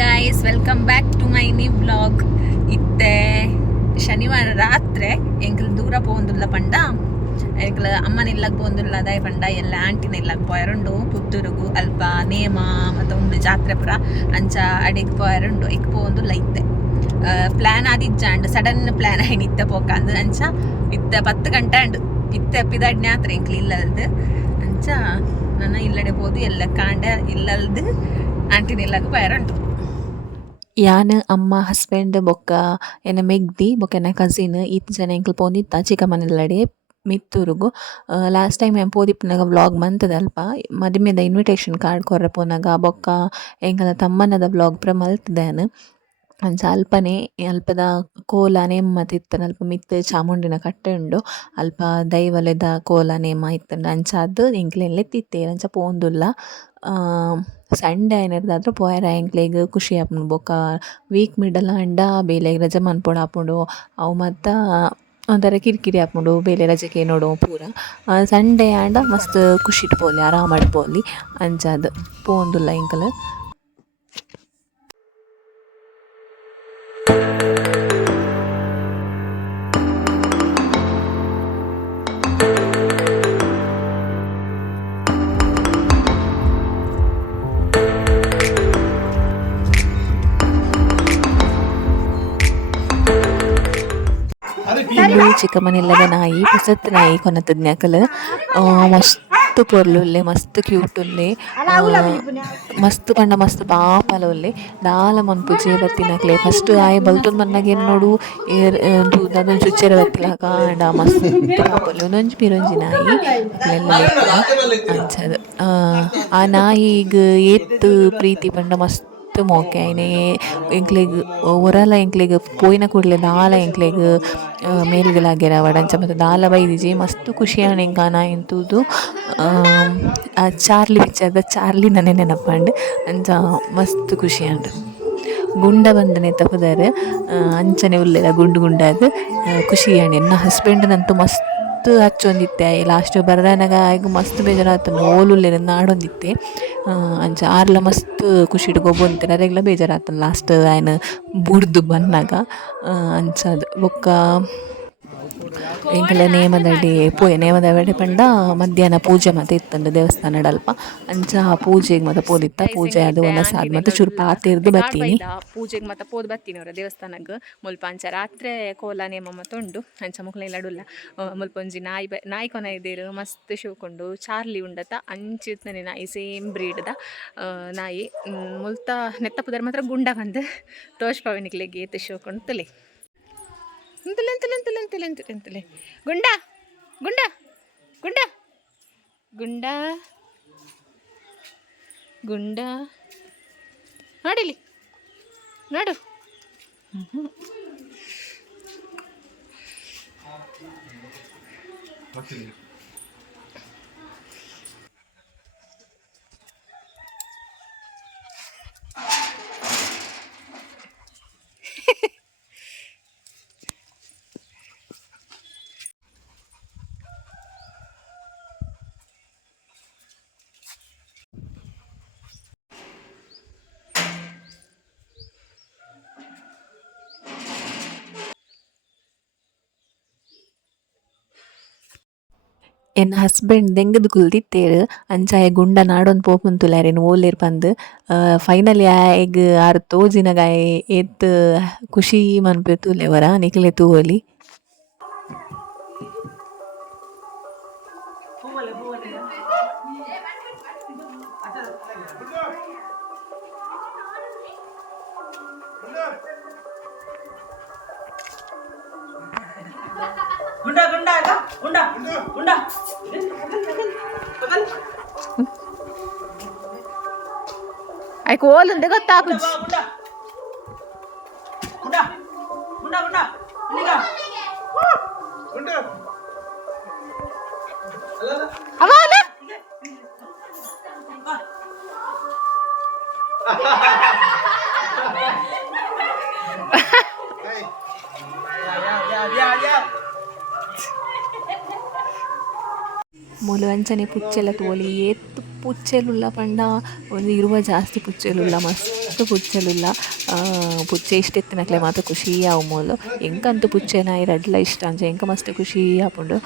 Guys, welcome back to my new vlog. ಇತ್ತೆ ಶನಿವಾರ ರಾತ್ರಿ ಎಂಕಲ್ ದೂರ ಪೋಂದುಲ್ಲ ಪಂಡ ಎಂಕಲ್ ಅಮ್ಮನ ಇಲ್ಲಗ್ ಪೋಂದುಲ್ಲ ಅದಾಯ ಪಂಡ ಎಲ್ಲ ಆಂಟಿನ ಇಲ್ಲಗ್ ಪೋಯರುಂಡು ಪುತ್ತೂರುಗು ಅಲ್ಪ ನೇಮ ಮತ್ತು ಒಂದು ಜಾತ್ರೆ ಪುರ ಅಂಚ ಅಡಿಗೆ ಪೋಯರುಂಡು ಇಕ್ ಪೋಂದುಲ್ಲ ಇತ್ತೆ ಪ್ಲ್ಯಾನ್ ಆದಿಜ್ಜಾಂಡು ಸಡನ್ ಪ್ಲ್ಯಾನ್ ಆಯ್ನು ಇತ್ತೆ ಪೋಕಂದು ಅಂಚ ಇತ್ತೆ 10 ಗಂಟೆ ಉಂಡು ಇತ್ತೆ ಅಪ್ಪಿದಾಡ್ನೆ ಆತ್ರ ಎಂಕಲ್ ಇಲ್ಲಲ್ದು ಅಂಚ ನನ್ನ ಇಲ್ಲಡೆ ಪೋದು ಎಲ್ಲ ಕಾಂಡ ಇಲ್ಲಲ್ದು ಆಂಟಿನ ಇಲ್ಲಗ್ ಪೋಯರುಂಡು. ಯಾನ್ ಅಮ್ಮ ಹಸ್ಬೆಂಡ್ ಬೊಕ್ಕ ಎನ್ನ ಮೆಗ್ದಿ ಬೊಕ್ಕ ಎನ್ನ ಕಸಿನ್ ಈತ್ ಜನ ಎಂಕಲ್ ಪೋಂದಿತ್ತ ಚಿಕ್ಕಮ್ಮನಲ್ಲಡೆ ಮಿತ್ತೂರುಗು. ಲಾಸ್ಟ್ ಟೈಮ್ ಏನು ಪೋದಿಪ್ಪನಾಗ ವ್ಲಾಗ್ ಮಂತದ ಅಲ್ಪ ಮದಿಮೆದ ಇನ್ವಿಟೇಷನ್ ಕಾರ್ಡ್ ಕೊರ್ರೆ ಪೋನಾಗ ಬೊಕ್ಕ ಎಂಕಲ್ನ ತಮ್ಮನದ ವ್ಲಾಗ್ ಪೂರ ಮಲ್ತದೇನು ಅಂಚ ಅಲ್ಪನೆ ಅಲ್ಪದ ಕೋಲ ನೇಮ ತಿತ್ತನ ಅಲ್ಪ ಮಿತ್ ಚಾಮುಂಡಿನ ಕಟ್ಟೆ ಉಂಡು ಅಲ್ಪ ದೈವಲೆದ ಕೋಲ ನೇಮ ಇತ್ತಂಡು ಅಂಚ ಅದು ಎಂಕ್ಲೆನ್ಲೆ ತಿತ್ತೇರು ಅಂಚ ಪೋಂದುಲ್ಲ. ಸಂಡೇ ಆಯ್ನದಾದ್ರೆ ಪೋಯರ ಎಂಕ್ಲೆಗ್ ಖುಷಿ ಆಪುಂಡು ಬೊಕ್ಕ ವೀಕ್ ಮಿಡಲ್ ಆಂಡ ಬೇಲೆಗ್ ರಜೆ ಮನ್ಪೊಡು ಆಪುಂಡು ಅವು ಮತ್ತ ಒಂಥರ ಕಿರಿಕಿರಿ ಆಪುಂಡು ಬೇಲೆ ರಜೆಗೆ ನೋಡು ಪೂರ. ಸಂಡೇ ಆಂಡ ಮಸ್ತ್ ಖುಷಿಟ್ ಪೋಲಿ ಆರಾಮಡ್ ಪೋಲಿ ಅಂಚ ಅದು ಪೋಂದುಲ್ಲ ಎಂಕಲ್. ಇಂದು ಚಿಕ್ಕಮ್ಮನಿಲ್ಲದ ನಾಯಿ ಪುಸತ್ ನಾಯಿ ಕೊನತದ್ನ್ಯಾಕಲ್ ಮಸ್ತ್ ಪೊರ್ಲುಲ್ಲೆ ಮಸ್ತ್ ಕ್ಯೂಟ್ ಉಲ್ಲೆ ಮಸ್ತ್ ಪಂಡ ಮಸ್ತ್ ಪಾಪಲ ಉಲ್ಲೆ ದಾಲ ಮನ್ಪುಜೆ ಬತ್ತಿನಕ್ಲೆ ಫಸ್ಟ್ ಆಯೆ ಬಲ್ತೊಂದು ಮನ್ನಾಗ ಏನು ನೋಡು ಅದೊಂದು ಚುಚ್ಚೆರೆ ಬತ್ತಿಲಾಕ ಆಂಡ ಮಸ್ತ್ ಪಾಪೊಲ್ಲೆ ಒಂದೊಂಜಿ ಪಿರೊಂಜಿ ನಾಯಿ ಅಕ್ಲೆಲ್ಲ ಅಂಚದು. ಆ ನಾಯಿಗ್ ಏತ್ ಪ್ರೀತಿ ಪಂಡ ಮಸ್ತ್ ಮೋಕೆ ಆಯ್ನೆ ಎಂಕ್ಲೆಗ್ ಒರಲ ಎಂಕ್ಲೆಗ್ ಪೋಯಿನ ಕೂಡಲೇ ದಾಲ ಎಂಕ್ಲೆಗ್ ಮೇಲ್ಗೆಲಾಗ್ಯರ ವಡಂಚ ಮತ್ತು ದಾಲ ಬೈದಿಜಿ ಮಸ್ತ್ ಖುಷಿ ಆಂಡ್ ಎಂಕ ಆ ನಾಯಿನ್ ತೂದು. ಆ ಚಾರ್ಲಿ ಪಿಕ್ಚರ್ದ ಚಾರ್ಲಿ ನನೆ ನೆನಪಂಡ್ ಅಂಚ ಮಸ್ತ್ ಖುಷಿ ಆಂಡ್ ಗುಂಡ ಬಂದನೆ ತಪುದರ್ ಅಂಚನೆ ಉಲ್ಲೆರ ಗುಂಡು ಗುಂಡಾದ್ ಖುಷಿ ಆಂಡ್ ಎನ್ನ ಹಸ್ಬೆಂಡ್ನಂತೂ ಮಸ್ತ್ ಹಚ್ಚೊಂದಿತ್ತೆ ಲಾಸ್ಟ್ ಬರ್ದಾನಾಗ ಆಯ್ಗ ಮಸ್ತ್ ಬೇಜಾರಾತುಂಡು ಓಲುಲ್ಲೆರ್ ನಾಡೊಂದಿತ್ತೆ ಅಂಚ ಆರ್ಲ ಮಸ್ತ್ ಖುಷಿಡ್ ಗೊಬ್ಬೊಂದಿತ್ತೆರ್ ಅರೆಗ್ಲ ಬೇಜಾರಾತುಂಡು ಲಾಸ್ಟ್ ಆಯ್ನ ಬುಡ್ದು ಬನ್ನಾಗ ಅಂಚದ್ ಬೊಕ್ಕ ಎಂಕಲ್ನ ನೇಮದ ವೇಳೆ ಪಂಡ ಮಧ್ಯಾಹ್ನ ಪೂಜೆ ಮಾತ ಇತ್ತಂಡು ದೇವಸ್ಥಾನಡ್ ಅಲ್ಪ ಅಂಚ ಪೂಜೆಗ್ ಮಾತ ಪೋದಿತ್ತ ಪೂಜೆ ಅದು ಒನಸಾದ್ ಮತ್ತೆ ಚೂರು ಪಾತೆರ್ದು ಬತ್ತೀನಿ ಪೂಜೆಗೆ ಮತ್ತೆ ಪೋದು ಬತ್ತೀನಿ ಅವರ ದೇವಸ್ಥಾನಕ್ಕೆ ಮುಲ್ಪ ಅಂಚ ರಾತ್ರಿ ಕೋಲ ನೇಮ ಮತ್ತು ಉಂಡು ಅಂಚ ಮುಕ್ಲ ಇಲ್ಲಡುಲ್ಲ ಮುಲ್ಪ ಒಂಜಿ ನಾಯಿ ಕೊನ ಇದ್ದೇರು ಮಸ್ತ್ ಶೋಕೊಂಡು ಚಾರ್ಲಿ ಉಂಡತ ಅಂಚಿತ್ತನೆ ನಾಯಿ ಸೇಮ್ ಬ್ರೀಡ್ದ ನಾಯಿ ಮುಲ್ತ ನೆತ್ತ ಪುದರ್ ಮಾತ್ರ ಗುಂಡ ಕಂದು ತೋಷ್ ಪವನಿಕ್ಲೆಗೆ ಏತ್ ಶೋಕೊಂಡು ತಲೆ ಎಂತಲೆ ಗುಂಡ ಗುಂಡ ಗುಂಡ ಗುಂಡ ಗುಂಡ ನೋಡಿಲಿ ನೋಡು ಎನ್ನ ಹಸ್ಬೆಂಡ್ ದೆಂಗದ್ ಕುಲ್ದಿತ್ತೇರು ಅಂಚಾಯ ಗುಂಡ ನಾಡೊಂದು ಪೋಪುಂತುಲೆರೆನ್ ಓಲೇರ್ ಪಂದ್ ಫೈನಲಿ ಆಯಗ್ ಆರ್ ತೋಜಿನಗ ಏತ್ ಖುಷಿ ಮನ್ಪುವೆರ್ ತೂಲೆವರ ನಿಕ್ಲೆ ತೂವೊಲಿ. ಗುಂಡ ಗುಂಡ ಗುಂಡ ಗುಂಡ ಆಯ್ಕೆ ಓಲುಂದೆ ಗೊತ್ತಾಪುಜಿ ಗುಂಡ ಗುಂಡ ಗುಂಡ ಗುಂಡ ಇಲ್ಲಿಗ ಗುಂಡ ಅವನ ಮೂಲು ಅಂಚನೆ ಪುಚ್ಚೆಲ್ಲ ತೋಲಿ ಏತ್ ಪುಚ್ಚೆಲುಲ್ಲ ಪಂಡ ಒಂದು ಇರುವ ಜಾಸ್ತಿ ಪುಚ್ಚೆಲುಲ್ಲ ಮಸ್ತ್ ಪುಚ್ಚೆಲುಲ್ಲ ಪುಚ್ಚೆ ಇಷ್ಟ ಎತ್ತಿನಕ್ಲೆ ಮಾತ್ರ ಖುಷಿ ಆವು ಮೂಲು ಎಂಕಂತೂ ಪುಚ್ಚೆ ನಾಯಿ ರಡ್ಲ ಇಷ್ಟ ಅಂಚೆ ಎಂಕ ಮಸ್ತ್ ಖುಷಿ ಆಪುಂಡು.